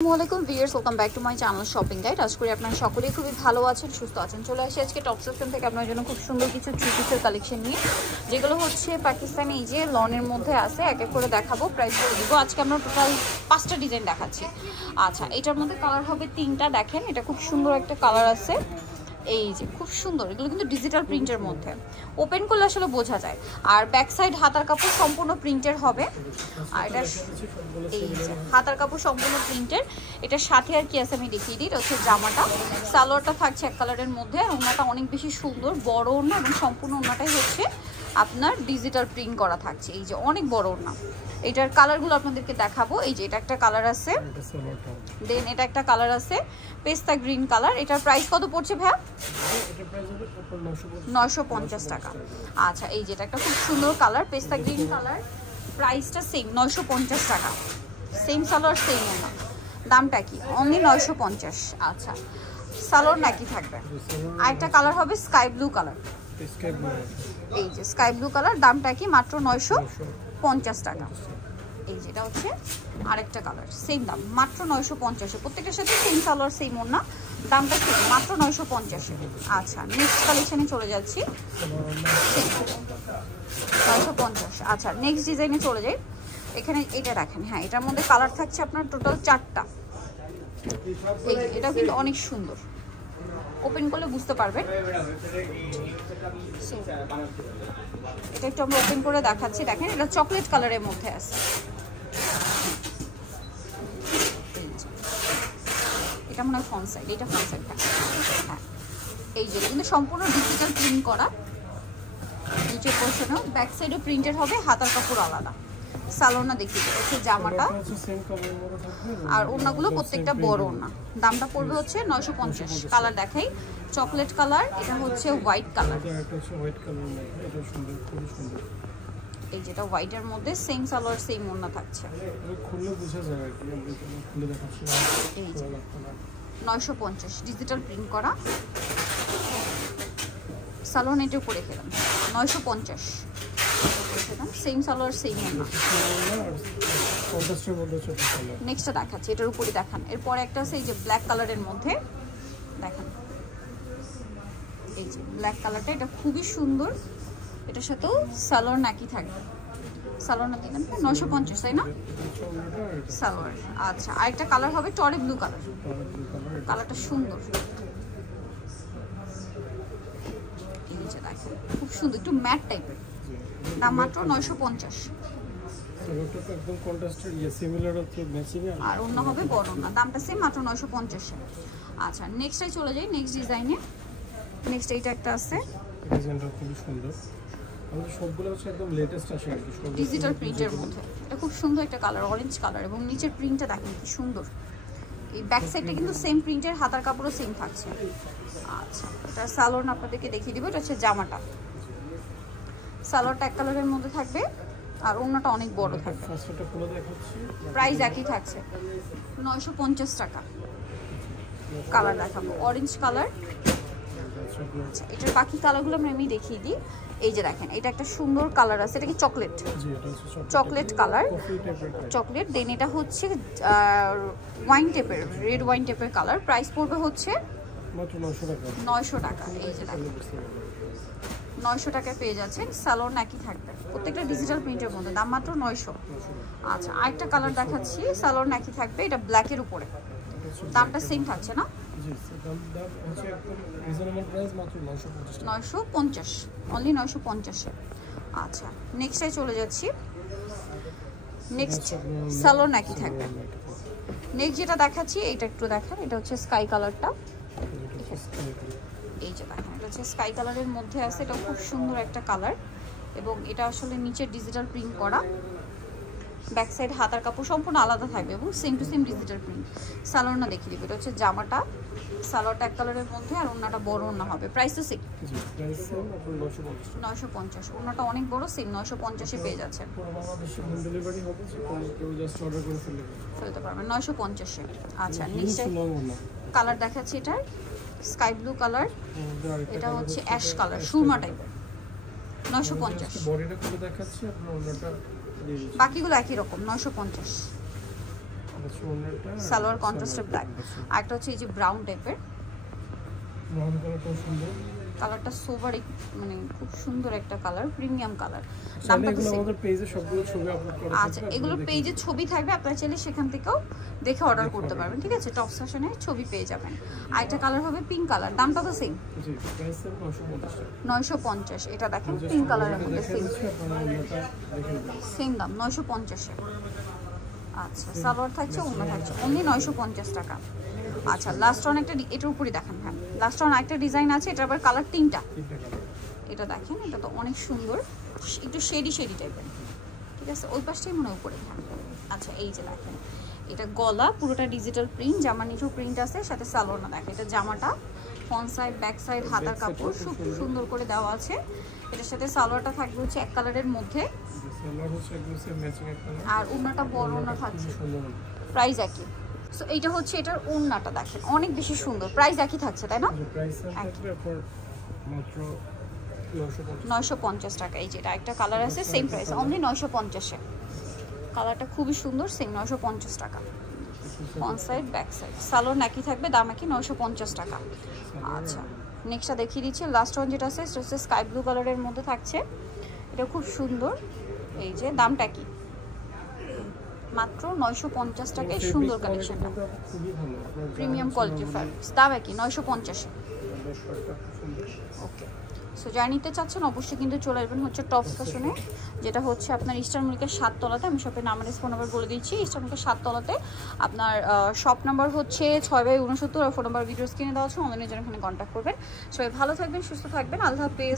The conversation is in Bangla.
আসসালামু viewers, welcome back to my channel shopping guide. আশা করি আপনারা সকলেই খুবই ভালো আছেন, সুস্থ আছেন। চলে আসি আজকে টপ সেকশন থেকে আপনার জন্য খুব সুন্দর কিছু থ্রি পিসের কালেকশন নিয়ে, যেগুলো হচ্ছে পাকিস্তানি এই যে লনের মধ্যে আছে। এক এক করে দেখাবো, প্রাইস করে দিব। আজকে আমরা টোটাল 5টা ডিজাইন দেখাচ্ছি। আচ্ছা, এটার মধ্যে কালার হবে 3টা। দেখেন, এটা খুব সুন্দর একটা কালার আছে, এই যে খুব সুন্দর। এগুলো কিন্তু ডিজিটাল প্রিন্টের মধ্যে, ওপেন করলে আসলে বোঝা যায়। আর ব্যাক সাইড হাতার কাপড় সম্পূর্ণ প্রিন্টের হবে। আর এটা এই যে হাতার কাপড় সম্পূর্ণ প্রিন্টের। এটার সাথে আর কি আছে আমি দেখিয়ে দিই। এটা হচ্ছে জামাটা, সালোয়ারটা থাকছে এক কালারের মধ্যে। আর ওনাটা অনেক বেশি সুন্দর, বড় ওনা, এবং সম্পূর্ণ ওনাটাই হচ্ছে আপনার ডিজিটাল প্রিন্ট করা থাকছে। এই যে অনেক বড় ওনা। এটার কালারগুলো আপনাদেরকে দেখাবো। এই যে এটা একটা কালার আছে, দেন এটা একটা কালার আছে পেস্তা গ্রিন কালার। এটার প্রাইস কত পড়ছে ভাইয়া? 950 টাকা। আচ্ছা, এই যে এটা একটা খুব সুন্দর কালার পেস্তা গ্রিন কালার, প্রাইসটা সেম 950 টাকা। সেম সালোয়ার সেম ওনা, দামটা কি? অনলি 950। আচ্ছা, সালোয়ার নাকি থাকবে। আরেকটা কালার হবে স্কাই ব্লু কালার, এই যে স্কাই ব্লু কালার, দামটা কি? মাত্র 950 টাকা। এই যেটা হচ্ছে আরেকটা কালার, সেম দাম মাত্র 950। প্রত্যেকটার সাথে সেম সালোয়ার সেম ওড়না, দামটা ঠিক মাত্র 950। আচ্ছা, নেক্সট কালেকশনে চলে যাচ্ছি। 950। আচ্ছা, নেক্সট ডিজাইনে চলে যাই। এখানে এটা দেখেন, হ্যাঁ এটার মধ্যে কালার থাকছে আপনার টোটাল 4টা। এই যে এটাও কিন্তু অনেক সুন্দর, ওপেন করলে বুঝতে পারবেন। এটা একটু আমরা ওপেন করে দেখাচ্ছি। দেখেন, এটা চকলেট কালারের মধ্যে আছে। এটা মনে হয় ফ্রন্ট সাইড, এটা ফ্রন্ট সাইড। হ্যাঁ, এই যে কিন্তু সম্পূর্ণ ডিজিটাল প্রিন্ট করা। নিচের পোর্শনেও ব্যাক সাইডও প্রিন্টেড হবে, হাতার কাপড় আলাদা। সালোনা দেখিয়ে দেবো হচ্ছে জামাটা, আর ওড়নাগুলো প্রত্যেকটা বড় ওড়না। দামটা পড়বে হচ্ছে 950। কালার দেখাই, চকলেট কালার, এটা হচ্ছে হোয়াইট কালার। এই যেটা হোয়াইটের মধ্যে সেম সালোয়ার সেম ওড়না থাকছে। এই যে 950 ডিজিটাল প্রিন্ট করা সালোয়ার, নেটের উপরে খেলাম 950। সেম সালোয়ার সেম ওড়না। নেক্সটটা দেখাচ্ছি, এটার উপরে দেখান। এরপরে একটা আছে এই যে ব্ল্যাক কালারের মধ্যে, দেখেন এই যে ব্ল্যাক কালারটা, এটা খুবই সুন্দর। এটার সাথেও সালোয়ার নাকি থাকবে। সালোয়ার না দিলেন 950, তাই না? সালোয়ার। আচ্ছা, আরেকটা কালার হবে টরে ব্লু কালার, কালারটা সুন্দর। এই যে দেখেন খুব সুন্দর, একটু ম্যাট টাইপের, দাম মাত্র 950। আর অন্য হবে বড় না, দামটা সেম মাত্র 950। আচ্ছা, নেক্সটটাই চলে যাই, নেক্সট ডিজাইনে। নেক্সট এইটা একটা আছে, সবগুলো হচ্ছে একদম লেটেস্ট আসে আর কি, ডিজিটাল প্রিন্টের মধ্যে। এটা খুব সুন্দর একটা কালার, অরেঞ্জ কালার, এবং নিচের প্রিন্টটা দেখেন কি সুন্দর। এই ব্যাক সাইডটা কিন্তু সেম প্রিন্টের, হাতার কাপড়ও সেম থাকছে। আচ্ছা, এটা সালোয়ার আপনাদেরকে দেখিয়ে দিব। এটা হচ্ছে জামাটা, সালোয়ারটা এক কালারের মধ্যে থাকবে, আর ওড়নাটা অনেক বড় থাকবে। প্রাইস একই থাকছে 950 টাকা। কালার দেখাবো অরেঞ্জ কালার। আচ্ছা, এটার বাকি কালারগুলো আমি দেখিয়ে দিই। এই যে দেখেন, এটা একটা সুন্দর কালার আছে, এটা কি chocolate, chocolate colour, chocolate. Then এটা হচ্ছে ওয়াইন টেপের, রেড ওয়াইন টেপের কালার। প্রাইস পড়বে হচ্ছে 900 টাকা। এই যে দেখেন 900 টাকায় পেয়ে যাচ্ছেন। সালোয়ার নাকি থাকবে, প্রত্যেকটা ডিজিটাল প্রিন্টের মধ্যে, দাম মাত্র 900। আচ্ছা, আরেকটা কালার দেখাচ্ছি, সালোয়ার নাকি থাকবে। এটা ব্ল্যাকের উপরে, দামটা সেম থাকছে না? 950, অনলি 950। আচ্ছা, নেক্সটটাই চলে যাচ্ছি। নেক্সট সালোয়ার নাকি থাকবে। নেক্সট যেটা দেখাচ্ছি, এটা একটু দেখান। এটা হচ্ছে স্কাই কালারটা, এই যে দেখেন, এটা হচ্ছে স্কাই কালারের মধ্যে আছে। এটা খুব সুন্দর একটা কালার, এবং এটা আসলে নিচে ডিজিটাল প্রিন্ট করা। ব্যাক সাইড হাতার কাপড় সম্পূর্ণ আলাদা থাকবে, এবং same to same digital print. সালোয়ারটা দেখিয়ে দিবে। এটা হচ্ছে জামাটা, সালোয়ারটা এক কালারের মধ্যে, আর ওড়নাটা বড় ওড়না হবে। প্রাইস তো সেম 950। ওড়নাটা অনেক বড়, সেম 950-এ পেয়ে যাচ্ছে। ফেলতে পারবেন 950-এ। আচ্ছা, নিশ্চয়ই কালার দেখাচ্ছি। এটার স্কাই ব্লু কালার, এটা হচ্ছে অ্যাশ কালার, সুরমা টাইপের। 950। বডিটা করে দেখাচ্ছি, আপনার ওড়নাটা বাকিগুলো একই রকম 950। আচ্ছা ওনাটা সালোয়ার কন্ট্রাস্টে ব্ল্যাক, আর একটা হচ্ছে এই যে ব্রাউন টাইপের, ব্রাউন কালারটা সুন্দর, কালারটা সোবার, মানে খুব সুন্দর একটা কালার, প্রিমিয়াম কালার। দামটা কি আমাদের পেজে সবগুলো ছবি আপলোড করা আছে? আচ্ছা, এগুলো পেজে ছবি থাকবে, আপনারা চাইলে সেখান থেকেও দেখে অর্ডার করতে পারবেন, ঠিক আছে? টপস ফ্যাশনের ছবি পেয়ে যাবেন। আর একটা কালার হবে পিঙ্ক কালার, দামটা তো সেম, জি প্রাইস 950 টাকা। 950। এটা দেখেন পিঙ্ক কালারের মধ্যে সেম, আপনারা ওনাটা দেখে নেবেন। সেম দাম 950 এ। আচ্ছা, সালোয়ার থাকছে, ওড়না থাকছে, অনলি 950 টাকা। আচ্ছা, লাস্ট অন একটা এটার উপরে দেখান। হ্যাঁ, লাস্ট অন একটা ডিজাইন আছে, এটা আবার কালার তিনটা। এটা দেখেন, এটা তো অনেক সুন্দর, একটু শেডি শেডি টাইপের, ঠিক আছে? ওই পাশটাই মনে হয় উপরে। হ্যাঁ, আচ্ছা, এই যে দেখেন, এটা গলা পুরোটা ডিজিটাল প্রিন্ট, জামার নিচেও প্রিন্ট আছে, সাথে সালোয়ার না। দেখেন এটা জামাটা ফ্রন্ট সাইড ব্যাক সাইড হাতার কাপড় খুব সুন্দর করে দেওয়া আছে। এটার সাথে সালোয়ারটা থাকবে হচ্ছে এক কালারের মধ্যে, সালোয়ার হচ্ছে একদম সেম ম্যাচিং একটা, আর ওড়নাটা বড় ওড়না থাকছে, প্রাইস একই। সো এইটা হচ্ছে এটার ওড়নাটা দেখেন, অনেক বেশি সুন্দর, প্রাইস একই থাকছে, তাই না? প্রাইস থাকবে ফর মাত্র 950 টাকা। এই যে এটা একটা কালার আছে, সেম প্রাইস, অনলি 950 এ। কালারটা খুবই সুন্দর, সেম 950 টাকা। Front side back side salwar একই থাকবে, দাম একই, 950 টাকা। আচ্ছা, নেক্সটটা দেখিয়ে দিচ্ছি। লাস্ট ওয়ান যেটা আছে সেটা হচ্ছে স্কাই ব্লু কালারের মধ্যে থাকছে, এটা খুব সুন্দর। এই যে দামটা কি, মাত্র 950 টাকায় সুন্দর কালেকশনটা, খুবই ভালো, প্রিমিয়াম কোয়ালিটির ফ্যাব্রিক্স, দাম একই 950 এ। ওকে, সো যারা নিতে চাচ্ছেন অবশ্যই কিন্তু চলে আসবেন হচ্ছে টপস ফ্যাশনে, যেটা হচ্ছে আপনার ইস্টার্ন মল্লিকের 7 তলাতে। আমি শপের নাম আর ফোন নাম্বার বলে দিচ্ছি। ইস্টার্ন মল্লিকের 7 তলাতে আপনার শপ নাম্বার হচ্ছে 6/69, আর ফোন নাম্বার ভিডিও স্ক্রিনে দেওয়া আছে, অনলাইনে যারা এখানে কন্ট্যাক্ট করবেন। সবাই ভালো থাকবেন, সুস্থ থাকবেন, আল্লাহ হাফেজ।